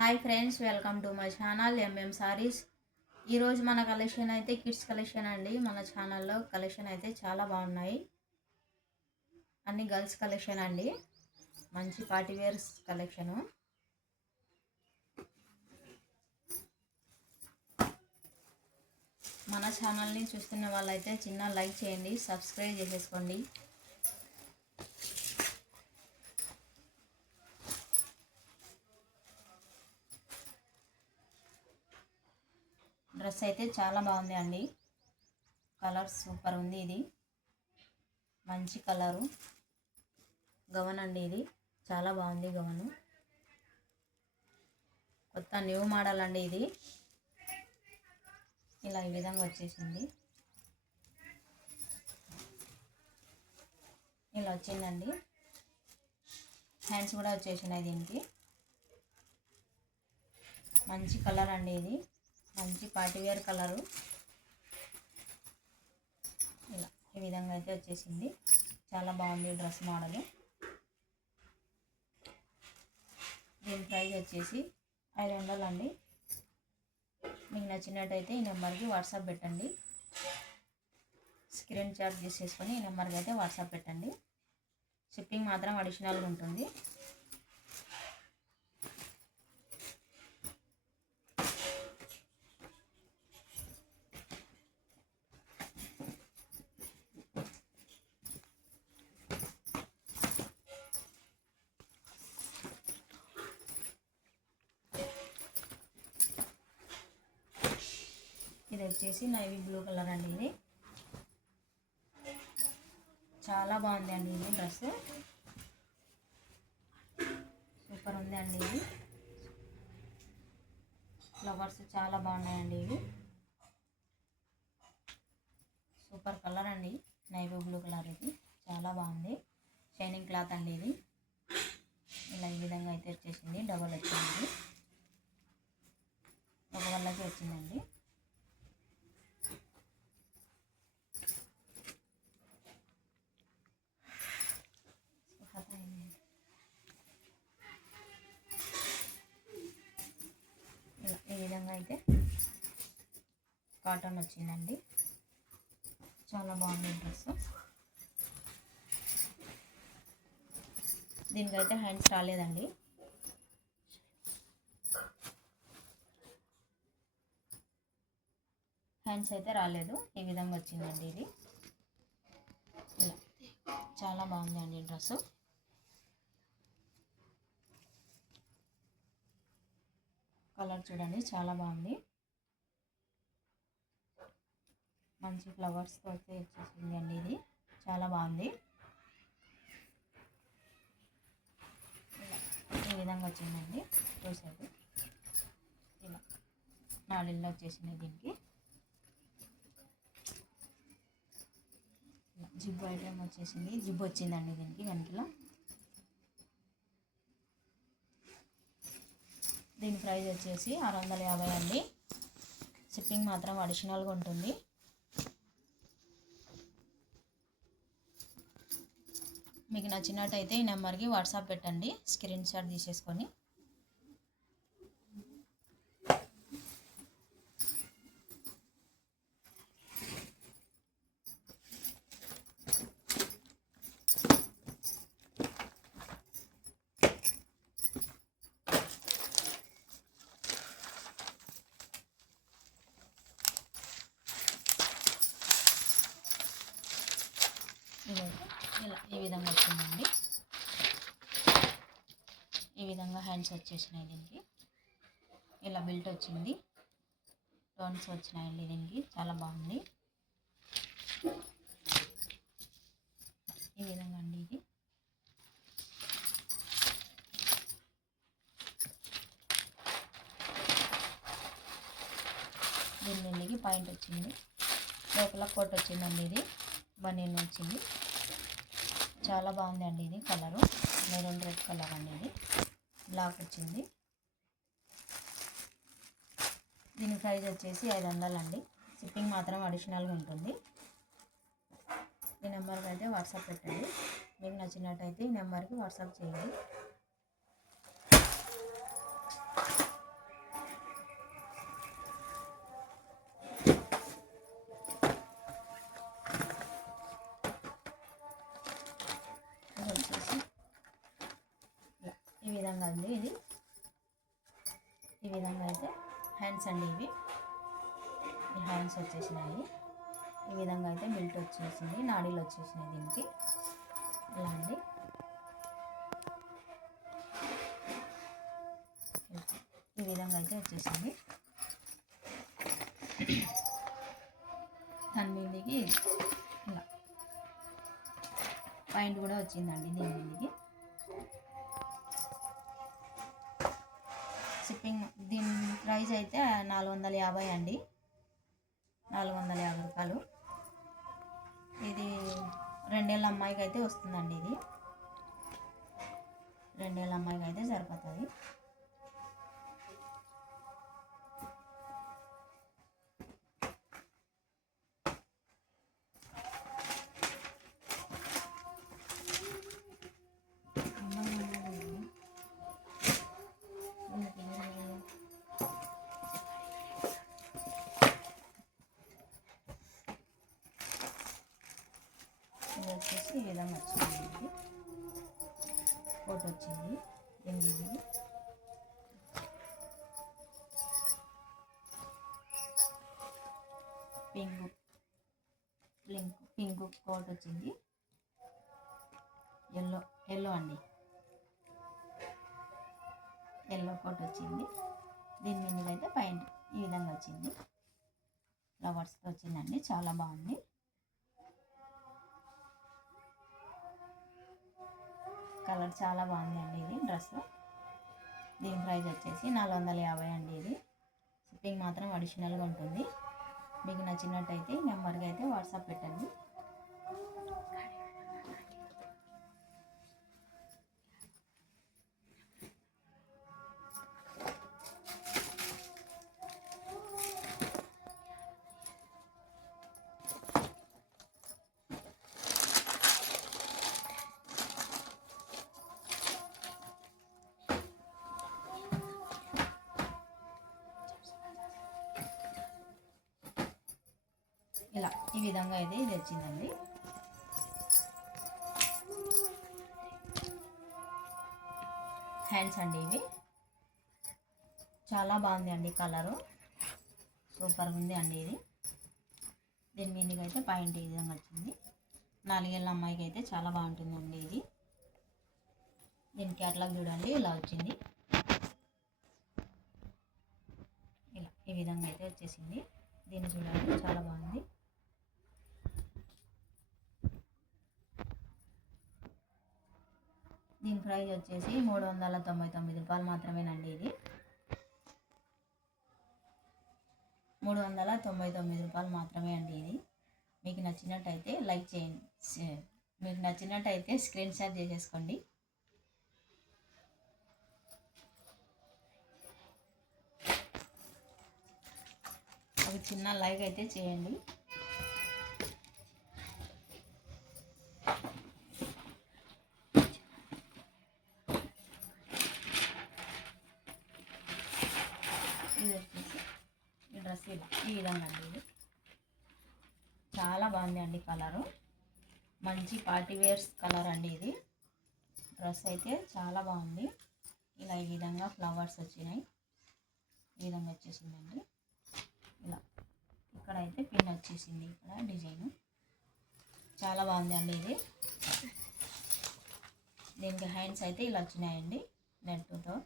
Hi friends, welcome to my channel MM saris. ఈరోజు మన collection అయితే కిడ్స్ కలెక్షన్ అండి. మన ఛానల్లో కలెక్షన్ అయితే చాలా బాగున్నాయి. అన్ని గర్ల్స్ కలెక్షన్ అండి. మంచి పార్టీ వేర్స్ కలెక్షను. మన ఛానల్ని చూస్తున్న వాళ్ళైతే చిన్న లైక్ చేయండి, సబ్స్క్రైబ్ చేసేసుకోండి. డ్రెస్ అయితే చాలా బాగుంది అండి. కలర్ సూపర్ ఉంది. ఇది మంచి కలరు గవన్ అండి. ఇది చాలా బాగుంది గవను. కొత్త న్యూ మోడల్ అండి. ఇది ఇలా ఈ విధంగా వచ్చేసింది. ఇలా వచ్చిందండి. హ్యాండ్స్ కూడా వచ్చేసినాయి దీనికి. మంచి కలర్ అండి. ఇది మంచి పార్టీ వేర్ కలరు. ఇలా ఈ విధంగా అయితే వచ్చేసింది. చాలా బాగుంది డ్రెస్ మోడల్. దీని ప్రైస్ వచ్చేసి 500 అండి. మీకు నచ్చినట్టయితే ఈ నెంబర్కి వాట్సాప్ పెట్టండి. స్క్రీన్ షాట్ తీసేసుకొని ఈ నెంబర్కి అయితే వాట్సాప్ పెట్టండి. షిప్పింగ్ మాత్రం అడిషనల్గా ఉంటుంది. ఇది వచ్చేసి నైవీ బ్లూ కలర్ అండి. ఇది చాలా బాగుంది అండి. ఇది డ్రెస్ సూపర్ ఉంది అండి. ఇది ఫ్లవర్స్ చాలా బాగున్నాయండి. ఇవి సూపర్ కలర్ అండి. నైవీ బ్లూ కలర్. ఇది చాలా బాగుంది. షైనింగ్ క్లాత్ అండి. ఇది ఇలా ఈ విధంగా అయితే వచ్చేసింది. డబల్ వచ్చింది. ఒక వల్లకి వచ్చిందండి. ఈ విధంగా అయితే కాటన్ వచ్చిందండి. చాలా బాగుంది డ్రెస్. దీనికైతే హ్యాండ్స్ రాలేదండి. హ్యాండ్స్ అయితే రాలేదు. ఈ విధంగా వచ్చిందండి. ఇది ఇలా చాలా బాగుంది అండి డ్రెస్. కలర్ చూడండి చాలా బాగుంది. మంచి ఫ్లవర్స్తో అయితే వచ్చేసింది అండి. ఇది చాలా బాగుంది. ఈ విధంగా వచ్చిందండి. చూసేది ఇలా 4 ఇళ్ళు వచ్చేసింది. దీనికి జిబ్ ఐటమ్ వచ్చేసింది. జిబ్ వచ్చిందండి దీనికి వెనకలో. దీని ప్రైస్ వచ్చేసి 650 అండి. షిప్పింగ్ మాత్రం అడిషనల్గా ఉంటుంది. మీకు నచ్చినట్టయితే ఈ నెంబర్కి వాట్సాప్ పెట్టండి. స్క్రీన్ షాట్ తీసేసుకొని. ఇలా ఈ విధంగా వచ్చిందండి. ఈ విధంగా హ్యాండ్స్ వచ్చేసినాయి. దీనికి ఇలా బెల్ట్ వచ్చింది. టోన్స్ వచ్చినాయండి. దీనికి చాలా బాగుంది. ఈ విధంగా అండి. ఇది దీనికి పాయింట్ వచ్చింది. లోపల కోట్ వచ్చిందండి. ఇది బనీన్ వచ్చింది. చాలా బాగుంది అండి. ఇది కలరు మెరూన్ రెడ్ కలర్ అండి. ఇది బ్లాక్ వచ్చింది. దీని ప్రైస్ వచ్చేసి 500 అండి. షిప్పింగ్ మాత్రం అడిషనల్గా ఉంటుంది. ఈ నెంబర్కి అయితే వాట్సాప్ పెట్టండి. మీకు నచ్చినట్టయితే ఈ నెంబర్కి వాట్సాప్ చేయండి. విధంగా ఉంది ఇది. ఈ విధంగా అయితే హ్యాండ్స్ అండి ఇవి. ఈ హ్యాండ్స్ వచ్చేసినాయి. ఈ విధంగా అయితే బెల్ట్ వచ్చేసింది, నాడీలు వచ్చేసినాయి దీనికి. ఇలా అండి. ఈ విధంగా అయితే వచ్చేసింది. దాని మీదకి ఇలా పాయింట్ కూడా వచ్చిందండి దీని మీదకి. షిప్పింగ్ దీని ప్రైస్ అయితే 450 అండి, 450 రూపాయలు. ఇది 2 ఏళ్ళ అమ్మాయికి అయితే వస్తుందండి. ఇది 2 ఏళ్ళ అమ్మాయికి అయితే సరిపోతుంది. ఇది వచ్చేసి ఈ విధంగా వచ్చింది. కోట్ వచ్చింది. దీనికి పింక్ కోట్ వచ్చింది. ఎల్లో అండి, ఎల్లో కోట్ వచ్చింది. దీని మీద అయితే పాయింట్ ఈ విధంగా వచ్చింది, ఫ్లవర్స్తో వచ్చిందండి. చాలా బాగుంది. కలర్ చాలా బాగుంది అండి ఇది డ్రెస్. దీని ప్రైస్ వచ్చేసి 450 అండి. ఇది షిప్పింగ్ మాత్రం అడిషనల్గా ఉంటుంది. మీకు నచ్చినట్టయితే నెంబర్కి అయితే వాట్సాప్ పెట్టండి. ఇలా ఈ విధంగా అయితే ఇది వచ్చిందండి. హ్యాండ్స్ అండి ఇవి. చాలా బాగుంది అండి, కలరు సూపర్గా ఉంది అండి ఇది. దీని మీదకి అయితే పాయింట్ ఈ విధంగా వచ్చింది. 4 ఏళ్ళ అమ్మాయికి అయితే చాలా బాగుంటుందండి ఇది. దీని క్యాటలాగ్ చూడండి, ఇలా వచ్చింది. ఇలా ఈ విధంగా అయితే వచ్చేసింది. దీన్ని చూడండి, చాలా బాగుంది. దీని ప్రైస్ వచ్చేసి 399 రూపాయలు మాత్రమేనండి. ఇది 399 రూపాయలు మాత్రమే అండి. ఇది మీకు నచ్చినట్టయితే లైక్ చేయండి, మీకు నచ్చినట్టయితే స్క్రీన్ షాట్ చేసేసుకోండి. ఒక చిన్న లైక్ అయితే చేయండి. ఇది వచ్చేసి ఈ డ్రెస్ ఇలా ఈ విధంగా అండి. ఇది చాలా బాగుంది అండి, కలరు మంచి పార్టీ వేర్స్ కలర్ అండి. ఇది డ్రెస్ అయితే చాలా బాగుంది. ఇలా ఈ విధంగా ఫ్లవర్స్ వచ్చినాయి, ఈ విధంగా వచ్చేసిందండి. ఇలా ఇక్కడ అయితే పిన్ వచ్చేసింది, ఇక్కడ డిజైన్ చాలా బాగుంది అండి. ఇది దీనికి హ్యాండ్స్ అయితే ఇలా వచ్చినాయండి నెట్తో.